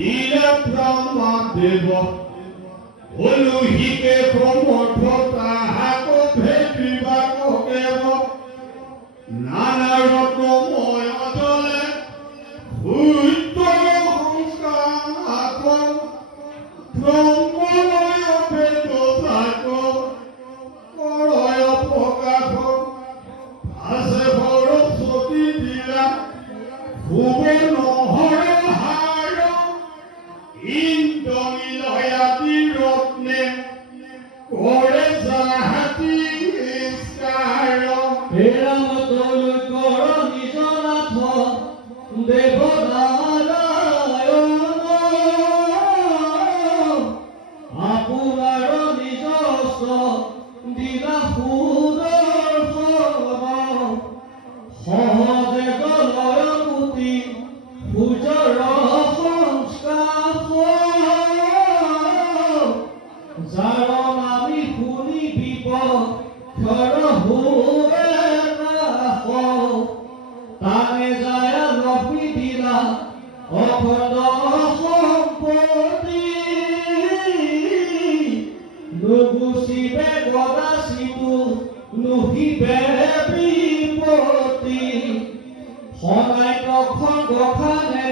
দিলে ব্ৰহ্মদেৱ অলুহিকে সমৰ্থ তাহাক ভেটিবা ককেব নানা ৰকময় অজলে সূৰ্য সংস্কাৰ ব্ৰহ্মময় ভেদ তাক কৰয় প্ৰকাশ আছে সৰস্বতী দিলা ভুৱন হৰ ইন্দ্ৰমিলয়াতি ৰত্নে কৰে জাহাতি ইস্কাৰ হেৰামতল কৰ নিজ নাথ দেৱনাৰায়ণ আপোনাৰ নিজস্ব দিলা সুদৰ্শন সহজে গলয় পুতি সূৰ্যৰ যাৰ নামি শুনি বিপক্ষৰ হোৱে নাশ তানে যায় লভি দিলা অখণ্ড সম্পত্তি নুগুচিবে গদাচিতো নুহিবে বিপত্তি সদায় কখন গখানে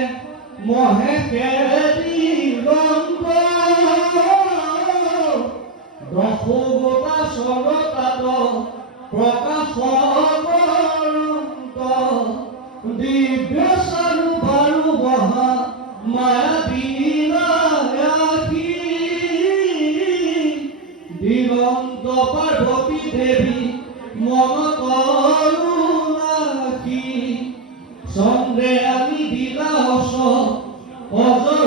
মহেশে দিগন্ত দশগোটা স্বৰতাত প্ৰকাশ দিব্য চাৰু বাৰু বহা মায়া বিনায়াসী দিগন্ত পাৰ্বতী দেৱী মন কৰুণাসী চন্দ্ৰে আমি দিলা অজৰ